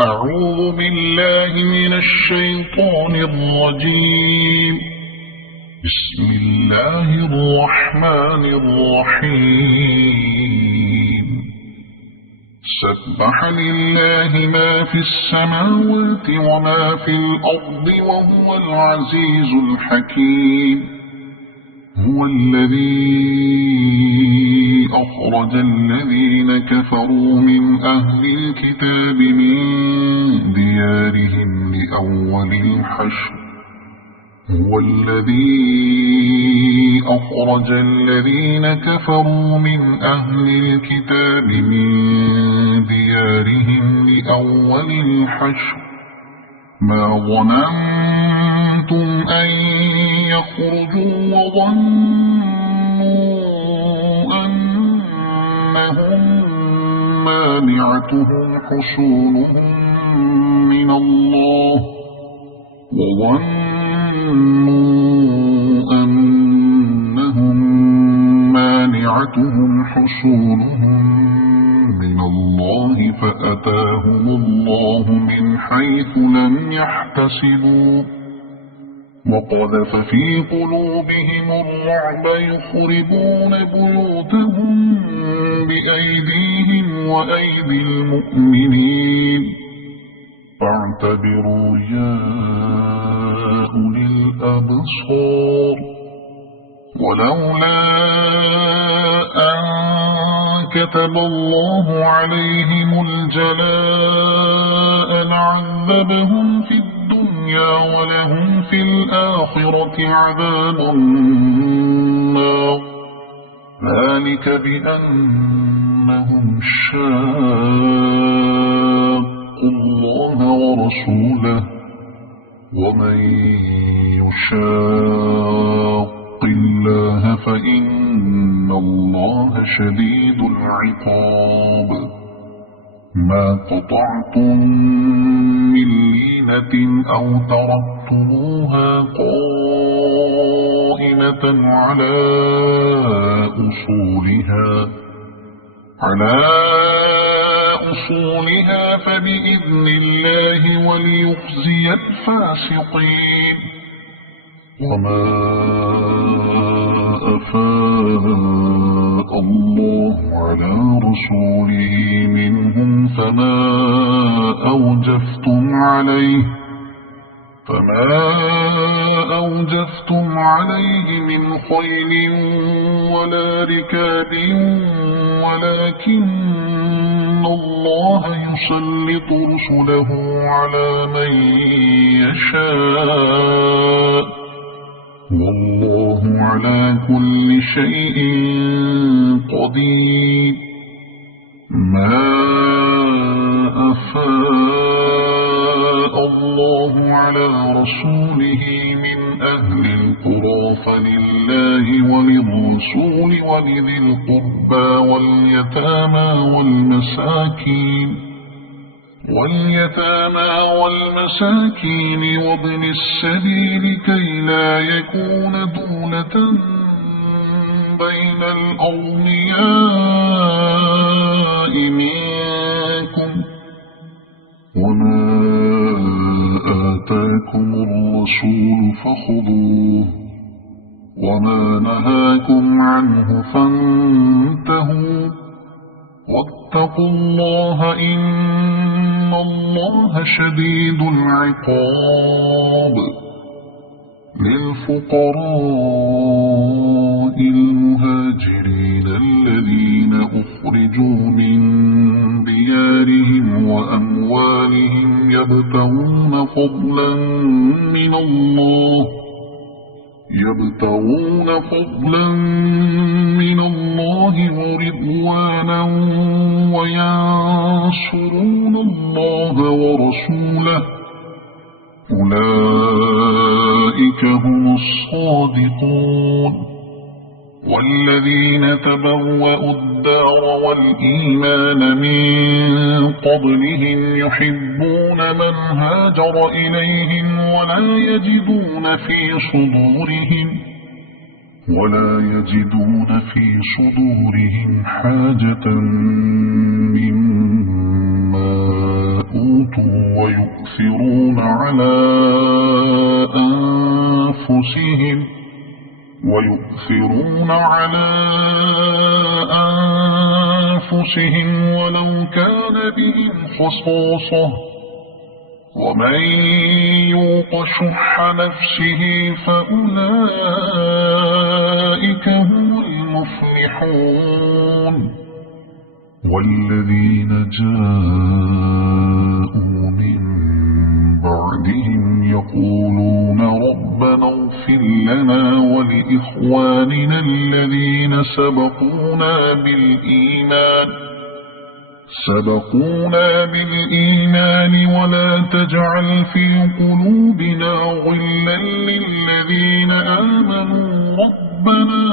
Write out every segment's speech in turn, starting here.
أعوذ بالله من الشيطان الرجيم. بسم الله الرحمن الرحيم. سبح لله ما في السماوات وما في الأرض وهو العزيز الحكيم. هو الذي أخرج الذين كفروا من أهل الكتاب من ديارهم لأول الحشر. هو الذي أخرج الذين كفروا من أهل الكتاب من ديارهم لأول الحشر ما ظننتم أن يخرجوا وظنوا أنهم مانعتهم حصونهم من الله فأتاهم الله من حيث لم يحتسبوا وقذف في قلوبهم الرعب يخربون بيوتهم بأيديهم وأيدي المؤمنين فاعتبروا يا أولي الأبصار. ولولا أن كتب الله عليهم الجلاء لعذبهم في الدنيا ولهم في الآخرة عذاب النار. ذلك بأنهم شاقوا الله ورسوله ومن يشاق الله فإن الله شديد العقاب. ما قطعتم من لينة أو تركتموها قائمة على أصولها فبإذن الله وليخزي الفاسقين. وما أفاء الله على رسوله منهم فما أوجفتم عليه من خيل ولا ركاب ولكن الله يسلط رسله على من يشاء والله على كل شيء قدير. ما أفاء الله على رسوله من أهل القرى فلله وللرسول ولذي القربى واليتامى والمساكين وابن السبيل كي لا يكون دولة بين الأغنياء منكم. وما آتاكم الرسول فخذوه وما نهاكم عنه فانتهوا واتقوا الله إن الله شديد العقاب. للفقراء المهاجرين الذين أخرجوا من ديارهم وأموالهم يبتغون فضلا من الله ورضوانا وينصرون الله ورسوله أولئك هم الصادقون. والذين تبوأوا الدار والإيمان من قبلهم يحبون من هاجر إليهم ولا يجدون في صدورهم حاجة مما أوتوا أوتوا ويؤثرون على أنفسهم ولو كان بهم خصاصة ومن يوق شح نفسه فأولئك هم المفلحون والذين جاءوا من بعدهم يقولون ربنا اغفر لنا ولإخواننا الذين سبقونا بالإيمان ولا تجعل في قلوبنا غلا للذين آمنوا ربنا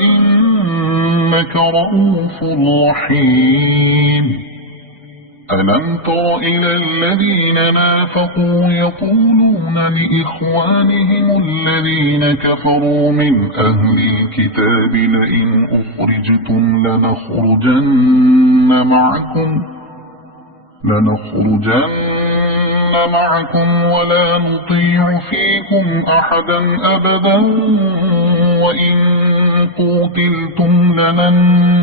إنك رؤوف رحيم ألم تر إلى الذين نافقوا يقولون لإخوانهم الذين كفروا من أهل الكتاب لئن أخرجتم لنخرجن معكم ولا نطيع فيكم أحدا أبدا وإن قوتلتم لننصرنكم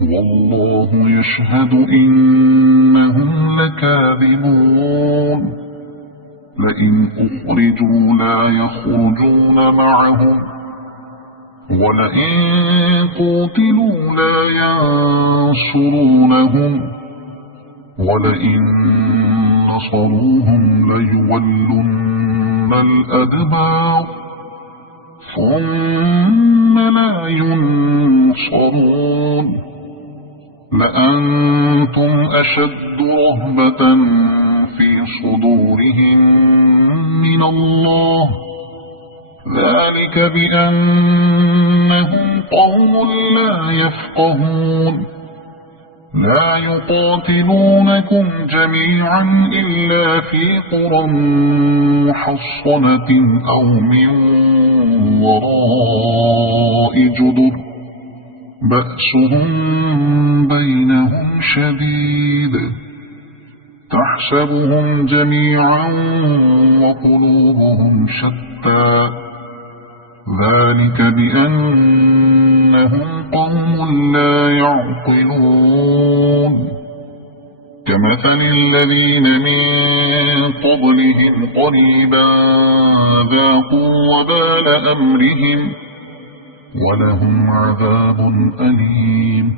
والله يشهد إنهم لكاذبون لئن أخرجوا لا يخرجون معهم ولئن قوتلوا لا ينصرونهم ولئن نصروهم ليولن الأدبار ثم لا ينصرون لأنتم أشد رهبة في صدورهم من الله ذلك بأنهم قوم لا يفقهون لا يقاتلونكم جميعا إلا في قرى محصنة أو من وراء جدر بأسهم بينهم شديد تحسبهم جميعا وقلوبهم شتى ذلك بأنهم قوم لا يعقلون كمثل الذين من قبلهم قريبا ذاقوا وبال أمرهم ولهم عذاب أليم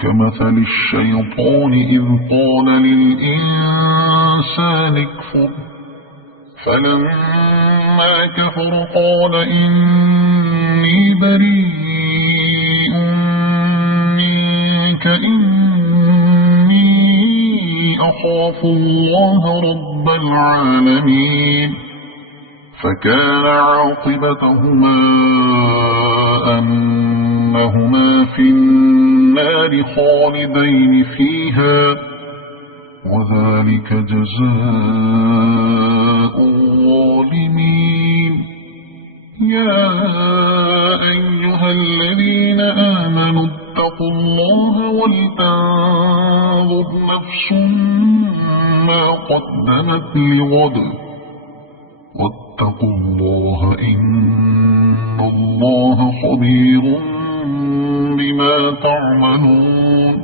كمثل الشيطان إذ قال للإنسان اكفر فلما كفر قال إني بريء منك إني أخاف الله رب العالمين فكان عاقبتهما أنهما في النار خالدين فيها وذلك جزاء الظالمين يا أيها الذين آمنوا اتقوا الله ولتنظر نفس ما قدمت لغد واتقوا الله إن الله خبير بما تعملون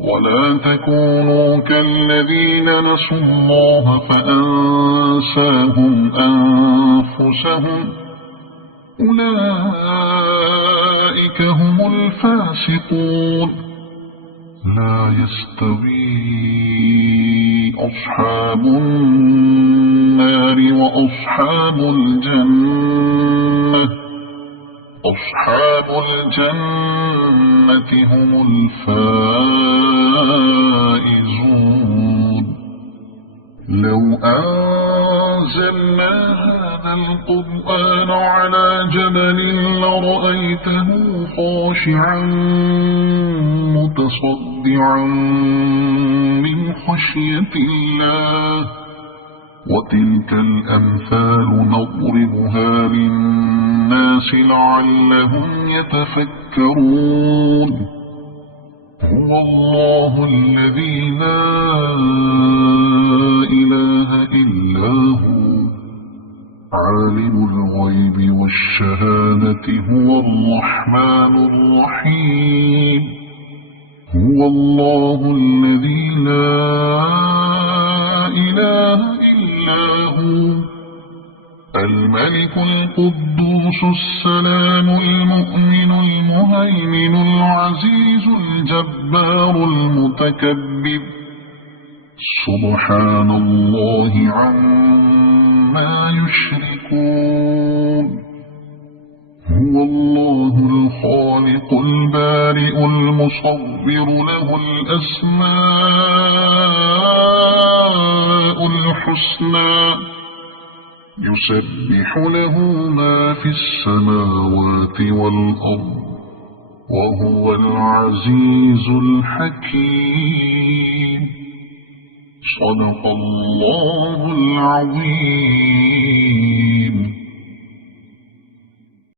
ولا تكونوا كالذين نسوا الله فأنساهم أنفسهم أولئك هم الفاسقون لا يستوي أصحاب النار وأصحاب الجنة أصحاب الجنة هم الفائزون لو أنزلنا هذا القرآن على جبل لرأيته خاشعا متصدعا من خشية الله وتلك الأمثال نضربها للناس لعلهم يتفكرون هو الله الذي لا إله إلا هو عالم الغيب والشهادة هو الرحمن الرحيم هو الله الذي لا إله إلا هو الملك القدوس السلام المؤمن المهيمن العزيز الجبار المتكبر سبحان الله عما يشركون هو الله الخالق البارئ المصور له الأسماء الحسنى يسبح له ما في السماوات والأرض وهو العزيز الحكيم صدق الله العظيم.